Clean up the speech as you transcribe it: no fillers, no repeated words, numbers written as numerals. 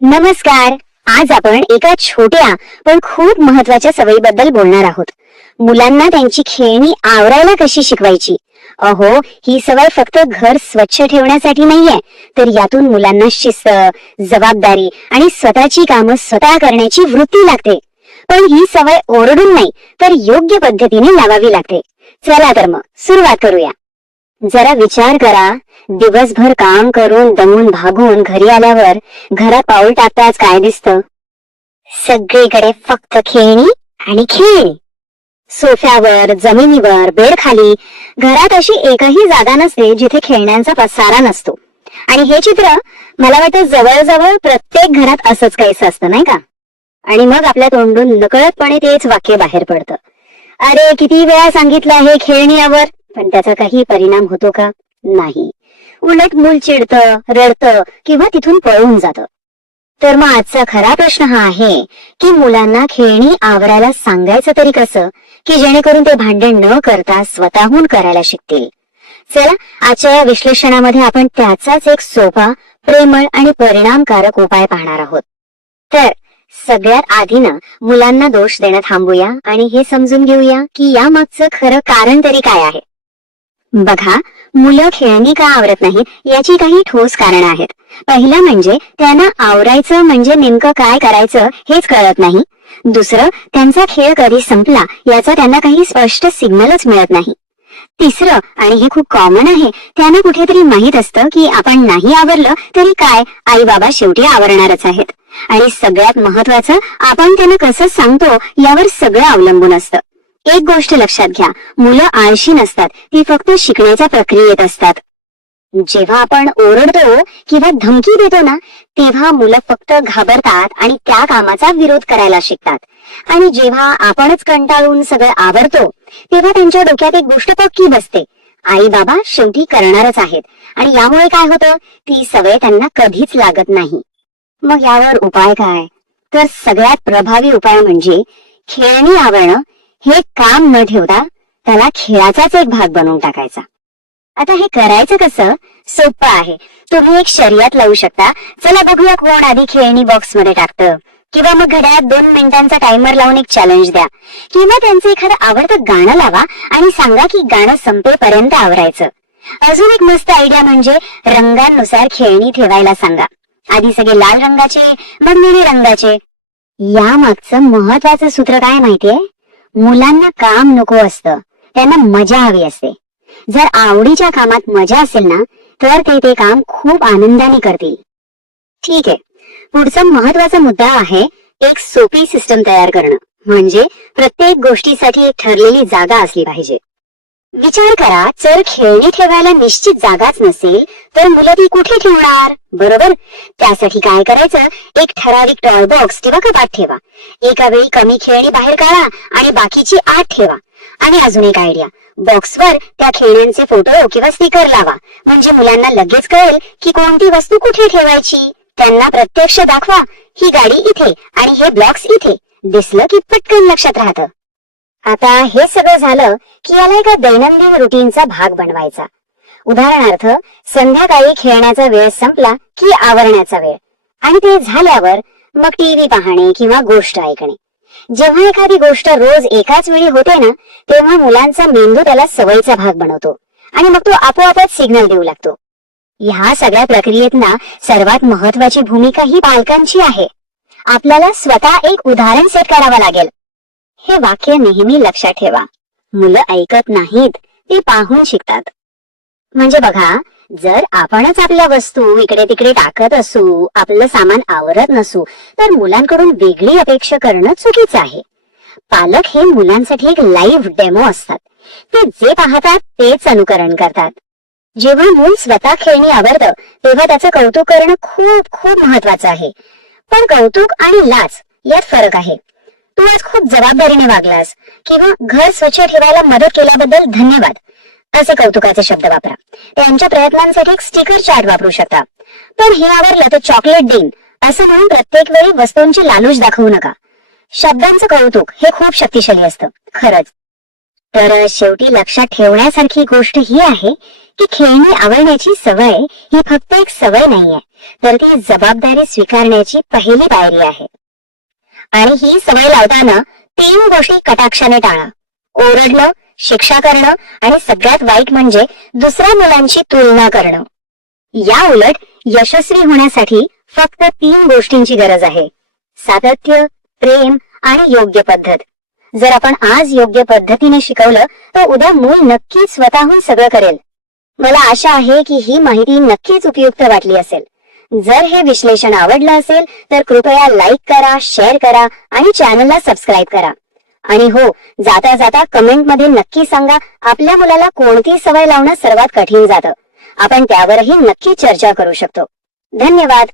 नमस्कार. आज आपण एका छोट्या पण खूप महत्वाच्या सवयीबद्दल बोलणार आहोत. मुलांना त्यांची खेळणी आवरायला कशी शिकवायची. अहो, ही सवय फक्त घर स्वच्छ ठेवण्यासाठी नाहीये, तर यातून मुलांना शिस्त, जबाबदारी आणि स्वतःची कामं स्वतः करण्याची वृत्ती लागते. पण ही सवय ओरडून नाही, तर योग्य पद्धतीने लावावी लागते. चला तर मग सुरुवात करूया. जरा विचार करा, दिवसभर काम करून दमून भागून घरी आल्यावर घरात पाऊल टाकताच काय दिसतं? सगळीकडे फक्त खेळणी आणि खेळ. सोफ्यावर, जमिनीवर, बेड खाली, घरात अशी एकही जागा नसते जिथे खेळण्यांचा पसारा नसतो. आणि हे चित्र मला वाटतं जवळजवळ प्रत्येक घरात असंच काहीच असतं, नाही का? आणि मग आपल्या तोंडून नकळतपणे तेच वाक्य बाहेर पडतं, अरे किती वेळा सांगितलं आहे खेळणी आवर. पण त्याचा काही परिणाम होतो का? नाही. उलट मूल चिडतं, रडतं किंवा तिथून पळून जातं. तर मग आजचा खरा प्रश्न हा आहे की मुलांना खेळणी आवरायला सांगायचं तरी कसं, की जेणेकरून ते भांडण न करता स्वतःहून करायला शिकतील. चला, आजच्या या विश्लेषणामध्ये आपण त्याचाच एक सोपा, प्रेमळ आणि परिणामकारक उपाय पाहणार आहोत. तर सगळ्यात आधी ना मुलांना दोष देणं थांबूया आणि हे समजून घेऊया की या मागचं खरं कारण तरी काय आहे. बघा, मुलं खेळणी का आवरत नाहीत याची काही ठोस कारण आहेत. पहिलं म्हणजे त्यांना आवरायचं म्हणजे नेमकं काय करायचं हेच कळत नाही. दुसरं, त्यांचा खेळ कधी संपला याचा त्यांना काही स्पष्ट सिग्नलच मिळत नाही. तिसरं, आणि हे खूप कॉमन आहे, त्यांना कुठेतरी माहित असतं की आपण नाही आवरलं तरी काय, आई बाबा शेवटी आवरणारच आहेत. आणि सगळ्यात महत्वाचं, आपण त्यांना कसं सांगतो यावर सगळं अवलंबून असतं. एक गोष्ट लक्षात घ्या, मुलं आळशी नसतात, ती फक्त शिकण्याच्या प्रक्रियेत असतात. जेव्हा आपण ओरडतो किंवा धमकी देतो ना, तेव्हा मुलं फक्त घाबरतात आणि त्या कामाचा विरोध करायला शिकतात. आणि जेव्हा आपणच कंटाळून सगळं आवरतो, तेव्हा त्यांच्या डोक्यात एक गोष्ट पक्की बसते, आई बाबा शेवटी करणारच आहेत. आणि यामुळे काय होतं, ती सवय त्यांना कधीच लागत नाही. मग यावर उपाय काय? तर सगळ्यात प्रभावी उपाय म्हणजे खेळणी आवरणं हे काम न ठेवता त्याला खेळाचाच एक भाग बनवून टाकायचा. आता हे करायचं कसं? सोपं आहे. तुम्ही एक शर्यत लावू शकता. चला बघूया कोण आधी खेळणी बॉक्स मध्ये टाकतं. किंवा मग घड्याळात 2 मिनिटांचा टायमर लावून एक चॅलेंज द्या. किंवा त्यांचं एखादं आवडतं गाणं लावा आणि सांगा की गाणं संपेपर्यंत आवरायचं. अजून एक मस्त आयडिया म्हणजे रंगांनुसार खेळणी ठेवायला सांगा. आधी सगळे लाल रंगाचे, मग निळे रंगाचे. या मागचं महत्वाचं सूत्र काय माहितीये? मुलांना काम नको असतं, त्यांना मजा हवी असते. जर आवडीच्या कामात मजा असेल ना, तर ते काम खूप आनंदाने करतील. ठीक आहे, पुढचा महत्वाचा मुद्दा आहे एक सोपी सिस्टम तयार करणं. म्हणजे प्रत्येक गोष्टीसाठी एक ठरलेली जागा असली पाहिजे. विचार करा, जर खेळणी ठेवायला निश्चित जागाच नसेल तर मुलं ती कुठे ठेवणार? बरोबर. त्यासाठी काय करायचं, एक ठराविक टॉय बॉक्स किंवा कपाट ठेवा. एका वेळी कमी खेळणी बाहेर काढा आणि बाकीची आत ठेवा. आणि अजून एक आयडिया, बॉक्सवर त्या खेळण्यांचे फोटो किंवा स्टिकर लावा. म्हणजे मुलांना लगेच कळेल की कोणती वस्तू कुठे ठेवायची. त्यांना प्रत्यक्ष दाखवा, ही गाडी इथे आणि हे ब्लॉक्स इथे. दिसलं की पटकन लक्षात राहतं. आता हे सगळं झालं की याला एका दैनंदिन रुटीनचा भाग बनवायचा. उदाहरणार्थ, संध्याकाळी खेळण्याचा वेळ संपला की आवरण्याचा वेळ. आणि ते झाल्यावर मग टीव्ही पाहणे किंवा गोष्ट ऐकणे. जेव्हा एखादी गोष्ट रोज एकाच वेळी होते ना, तेव्हा मुलांचा मेंदू त्याला सवयीचा भाग बनवतो आणि मग तो आपोआपच सिग्नल देऊ लागतो. ह्या सगळ्या प्रक्रियेत ना सर्वात महत्वाची भूमिका ही पालकांची आहे. आपल्याला स्वतः एक उदाहरण सेट करावं लागेल. हे वाक्य नेहमी लक्षात ठेवा, मुलं ऐकत नाहीत, ते पाहून शिकतात. म्हणजे बघा, जर आपणच आपल्या वस्तू इकडे तिकडे टाकत असू, आपलं सामान आवरत नसू, तर मुलांकडून वेगळी अपेक्षा करणं चुकीचं आहे. पालक हे मुलांसाठी एक लाईव्ह डेमो असतात. ते जे पाहतात तेच अनुकरण करतात. जेव्हा मूल स्वतः खेळणी आवरतं तेव्हा त्याचं कौतुक करणं खूप खूप महत्वाचं आहे. पण कौतुक आणि लाज यात फरक आहे. तू आज खूप जबाबदारीने वागलास किंवा घर स्वच्छ ठेवायला मदत केल्याबद्दल धन्यवाद, असे कौतुकाचे शब्द वापरा. त्यांच्या प्रयत्नांसाठी एक स्टिकर चार्ट वापरू शकता. पण हे आवरलं तर चॉकलेट देईन असं म्हणून प्रत्येक वेळी वस्तूंची लालूच दाखवू नका. शब्दांचं कौतुक हे खूप शक्तिशाली असतं खरंच. तर शेवटी लक्षात ठेवण्यासारखी गोष्ट ही आहे की खेळणी आवडण्याची सवय ही फक्त एक सवय नाहीये, तर ती जबाबदारी स्वीकारण्याची पहिली पायरी आहे. आणि ही सवय लावताना 3 गोष्टी कटाक्षाने टाळा: ओरडणं, शिक्षा करणं आणि सगळ्यात वाईट म्हणजे दुसऱ्या मुलांची तुलना करणं. या उलट यशस्वी होण्यासाठी फक्त 3 गोष्टींची गरज आहे: सातत्य, प्रेम आणि योग्य पद्धत. जर आपण आज योग्य पद्धतीने शिकवलं तर उद्या मूल नक्कीच स्वतःहून सगळं करेल. मला आशा आहे की ही माहिती नक्कीच उपयुक्त वाटली असेल. जर हे विश्लेषण आवडलं असेल तर कृपया लाईक करा, शेअर करा आणि चॅनलला सबस्क्राईब करा. आणि हो, जाता जाता कमेंट मध्ये नक्की सांगा आपल्या मुलाला कोणती सवय लावणं सर्वात कठीण जातं. आपण त्यावरही नक्की चर्चा करू शकतो. धन्यवाद.